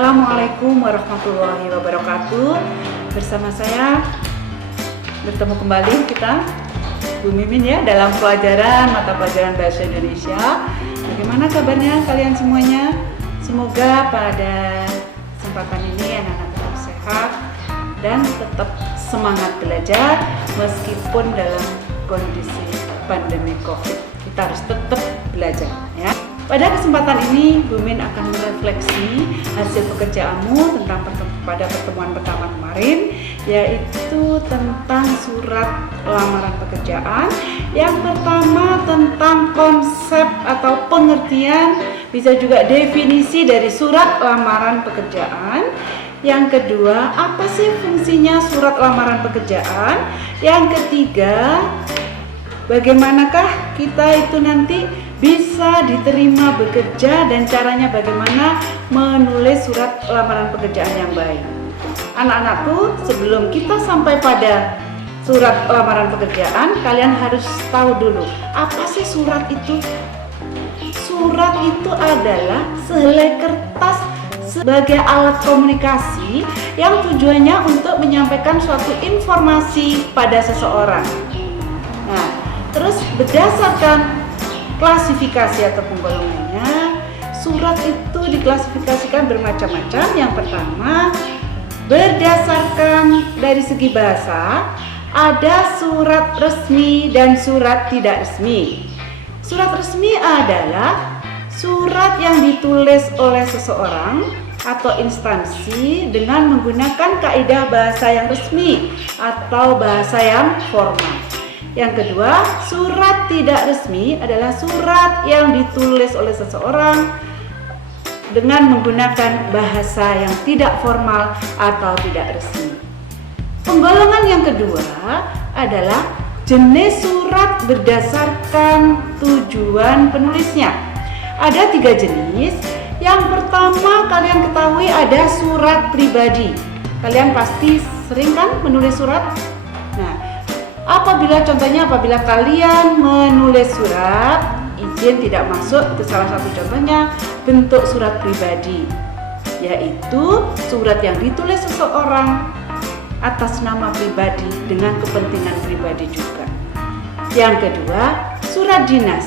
Assalamualaikum warahmatullahi wabarakatuh. Bersama saya bertemu kembali kita Bu Mimin ya dalam pelajaran mata pelajaran bahasa Indonesia. Bagaimana kabarnya kalian semuanya? Semoga pada kesempatan ini anak-anak tetap sehat dan tetap semangat belajar meskipun dalam kondisi pandemi COVID. Kita harus tetap belajar ya. Pada kesempatan ini, Bu Min akan merefleksi hasil pekerjaanmu tentang pada pertemuan pertama kemarin, yaitu tentang surat lamaran pekerjaan. Yang pertama tentang konsep atau pengertian, bisa juga definisi dari surat lamaran pekerjaan. Yang kedua, apa sih fungsinya surat lamaran pekerjaan? Yang ketiga, bagaimanakah kita itu nanti bisa diterima bekerja dan caranya bagaimana menulis surat lamaran pekerjaan yang baik. Anak-anakku, sebelum kita sampai pada surat lamaran pekerjaan, kalian harus tahu dulu, apa sih surat itu? Surat itu adalah sehelai kertas sebagai alat komunikasi yang tujuannya untuk menyampaikan suatu informasi pada seseorang. Nah, terus berdasarkan klasifikasi atau penggolongannya, surat itu diklasifikasikan bermacam-macam. Yang pertama, berdasarkan dari segi bahasa, ada surat resmi dan surat tidak resmi. Surat resmi adalah surat yang ditulis oleh seseorang atau instansi dengan menggunakan kaidah bahasa yang resmi atau bahasa yang formal. Yang kedua, surat tidak resmi adalah surat yang ditulis oleh seseorang dengan menggunakan bahasa yang tidak formal atau tidak resmi. Penggolongan yang kedua adalah jenis surat berdasarkan tujuan penulisnya. Ada 3 jenis. Yang pertama, kalian ketahui ada surat pribadi. Kalian pasti sering kan menulis surat? Nah, apabila kalian menulis surat, izin tidak masuk, itu salah satu contohnya bentuk surat pribadi, yaitu surat yang ditulis seseorang atas nama pribadi dengan kepentingan pribadi juga. Yang kedua, surat dinas.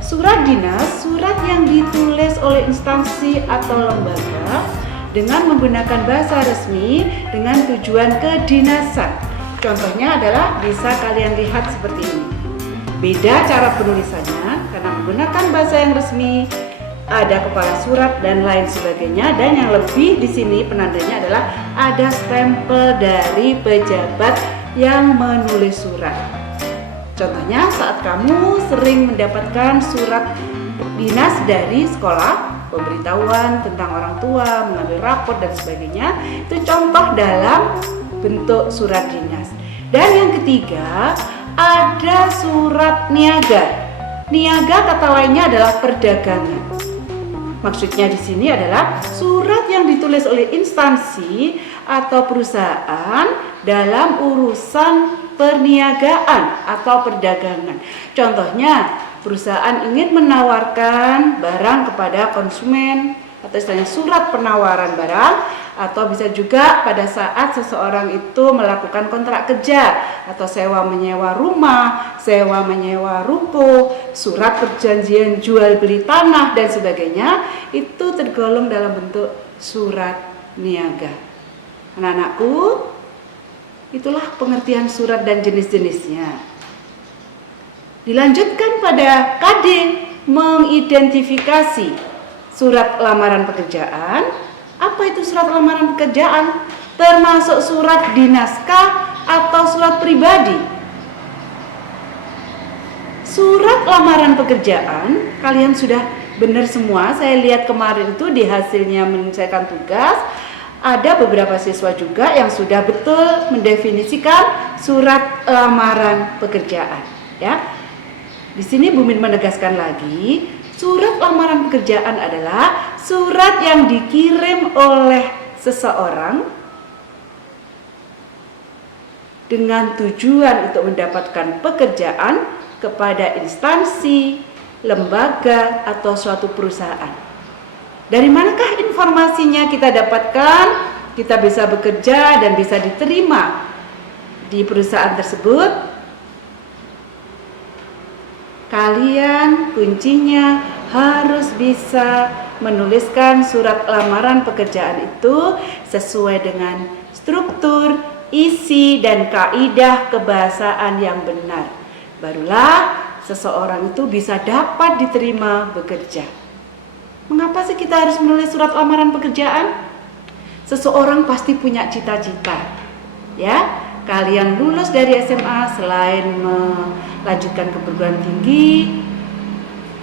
Surat dinas, surat yang ditulis oleh instansi atau lembaga dengan menggunakan bahasa resmi dengan tujuan kedinasan. Contohnya adalah bisa kalian lihat seperti ini. Beda cara penulisannya karena menggunakan bahasa yang resmi, ada kepala surat dan lain sebagainya, dan yang lebih di sini penandanya adalah ada stempel dari pejabat yang menulis surat. Contohnya saat kamu sering mendapatkan surat dinas dari sekolah, pemberitahuan tentang orang tua, mengambil rapor dan sebagainya, itu contoh dalam bentuk surat dinas. Dan yang ketiga, ada surat niaga. Niaga kata lainnya adalah perdagangan. Maksudnya di sini adalah surat yang ditulis oleh instansi atau perusahaan dalam urusan perniagaan atau perdagangan. Contohnya, perusahaan ingin menawarkan barang kepada konsumen atau istilahnya surat penawaran barang, atau bisa juga pada saat seseorang itu melakukan kontrak kerja atau sewa menyewa rumah, sewa menyewa ruko, surat perjanjian jual beli tanah dan sebagainya, itu tergolong dalam bentuk surat niaga. Anak-anakku, itulah pengertian surat dan jenis-jenisnya. Dilanjutkan pada KD, mengidentifikasi surat lamaran pekerjaan. Apa itu surat lamaran pekerjaan? Termasuk surat dinaskah atau surat pribadi? Surat lamaran pekerjaan, kalian sudah benar semua. Saya lihat kemarin itu di hasilnya menyelesaikan tugas, ada beberapa siswa juga yang sudah betul mendefinisikan surat lamaran pekerjaan. Ya, di sini Bu Min menegaskan lagi, surat lamaran pekerjaan adalah surat yang dikirim oleh seseorang dengan tujuan untuk mendapatkan pekerjaan kepada instansi, lembaga, atau suatu perusahaan. Dari manakah informasinya kita dapatkan, kita bisa bekerja dan bisa diterima di perusahaan tersebut, kalian kuncinya harus bisa menuliskan surat lamaran pekerjaan itu sesuai dengan struktur, isi, dan kaidah kebahasaan yang benar. Barulah seseorang itu bisa dapat diterima bekerja. Mengapa sih kita harus menulis surat lamaran pekerjaan? Seseorang pasti punya cita-cita, ya. Kalian lulus dari SMA, selain melanjutkan ke perguruan tinggi,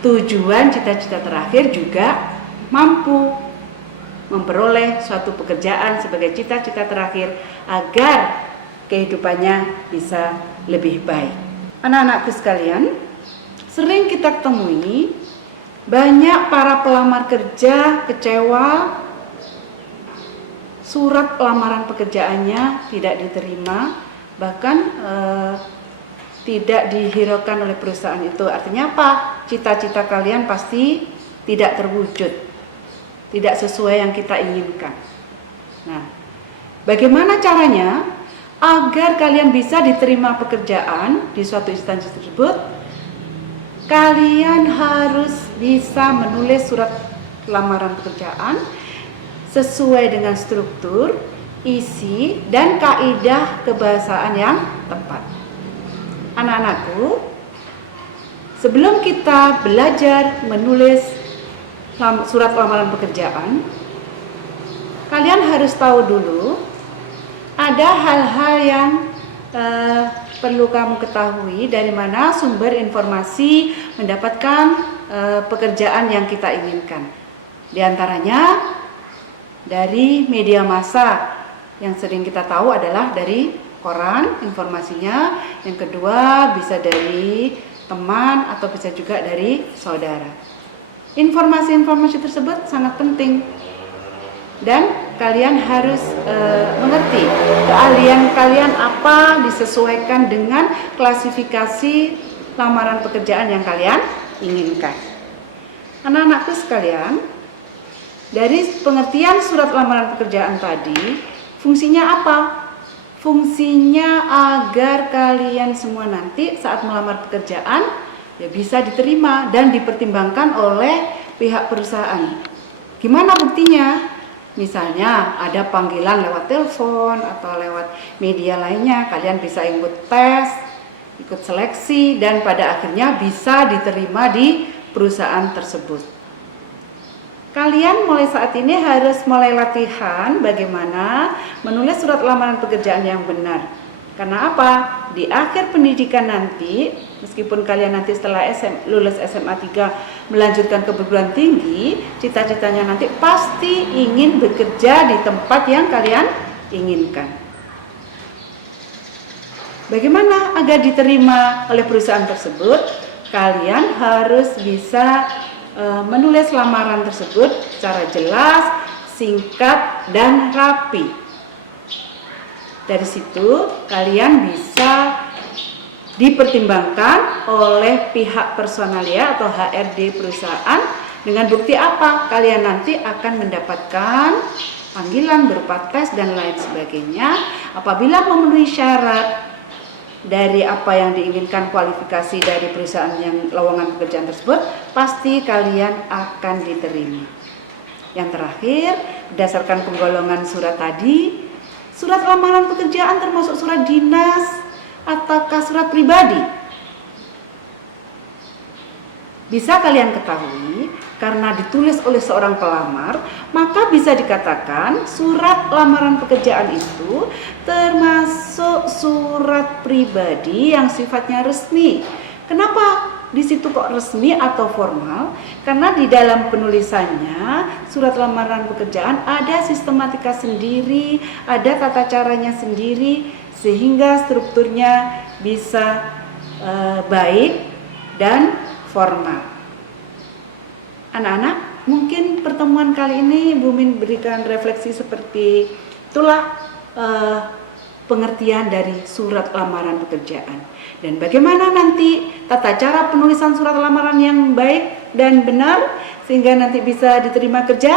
tujuan cita-cita terakhir juga mampu memperoleh suatu pekerjaan sebagai cita-cita terakhir agar kehidupannya bisa lebih baik. Anak-anakku sekalian, sering kita temui banyak para pelamar kerja kecewa, surat lamaran pekerjaannya tidak diterima, bahkan tidak dihiraukan oleh perusahaan itu. Artinya apa? Cita-cita kalian pasti tidak terwujud, tidak sesuai yang kita inginkan. Nah, bagaimana caranya agar kalian bisa diterima pekerjaan di suatu instansi tersebut? Kalian harus bisa menulis surat lamaran pekerjaan sesuai dengan struktur, isi, dan kaidah kebahasaan yang tepat. Anak-anakku, sebelum kita belajar menulis surat lamaran pekerjaan, kalian harus tahu dulu ada hal-hal yang perlu kamu ketahui dari mana sumber informasi mendapatkan pekerjaan yang kita inginkan. Di antaranya dari media massa, yang sering kita tahu adalah dari koran informasinya. Yang kedua bisa dari teman atau bisa juga dari saudara. Informasi-informasi tersebut sangat penting dan kalian harus mengerti keahlian kalian apa, disesuaikan dengan klasifikasi lamaran pekerjaan yang kalian inginkan. Anak-anakku sekalian, dari pengertian surat lamaran pekerjaan tadi, fungsinya apa? Fungsinya agar kalian semua nanti saat melamar pekerjaan ya bisa diterima dan dipertimbangkan oleh pihak perusahaan. Gimana buktinya? Misalnya ada panggilan lewat telepon atau lewat media lainnya, kalian bisa ikut tes, ikut seleksi, dan pada akhirnya bisa diterima di perusahaan tersebut. Kalian mulai saat ini harus mulai latihan bagaimana menulis surat lamaran pekerjaan yang benar. Karena apa? Di akhir pendidikan nanti, meskipun kalian nanti setelah lulus SMA 3 melanjutkan ke perguruan tinggi, cita-citanya nanti pasti ingin bekerja di tempat yang kalian inginkan. Bagaimana agar diterima oleh perusahaan tersebut? Kalian harus bisa menulis lamaran tersebut secara jelas, singkat, dan rapi. Dari situ kalian bisa dipertimbangkan oleh pihak personalia atau HRD perusahaan dengan bukti apa? Kalian nanti akan mendapatkan panggilan berupa tes dan lain sebagainya. Apabila memenuhi syarat dari apa yang diinginkan, kualifikasi dari perusahaan yang lowongan pekerjaan tersebut, pasti kalian akan diterima. Yang terakhir, berdasarkan penggolongan surat tadi, surat lamaran pekerjaan termasuk surat dinas ataukah surat pribadi? Bisa kalian ketahui, karena ditulis oleh seorang pelamar, maka bisa dikatakan surat lamaran pekerjaan itu termasuk surat pribadi yang sifatnya resmi. Kenapa di situ kok resmi atau formal? Karena di dalam penulisannya surat lamaran pekerjaan ada sistematika sendiri, ada tata caranya sendiri, sehingga strukturnya bisa baik dan formal. Anak-anak, mungkin pertemuan kali ini Bu Min berikan refleksi seperti itulah pengertian dari surat lamaran pekerjaan. Dan bagaimana nanti tata cara penulisan surat lamaran yang baik dan benar sehingga nanti bisa diterima kerja?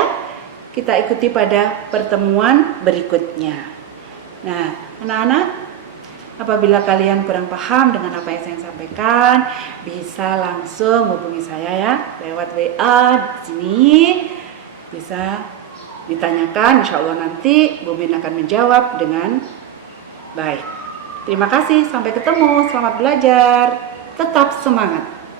kita ikuti pada pertemuan berikutnya. Nah, anak-anak, apabila kalian kurang paham dengan apa yang saya sampaikan, bisa langsung hubungi saya ya lewat WA di sini. Bisa ditanyakan, insya Allah nanti Bu Min akan menjawab dengan baik. Terima kasih, sampai ketemu, selamat belajar, tetap semangat.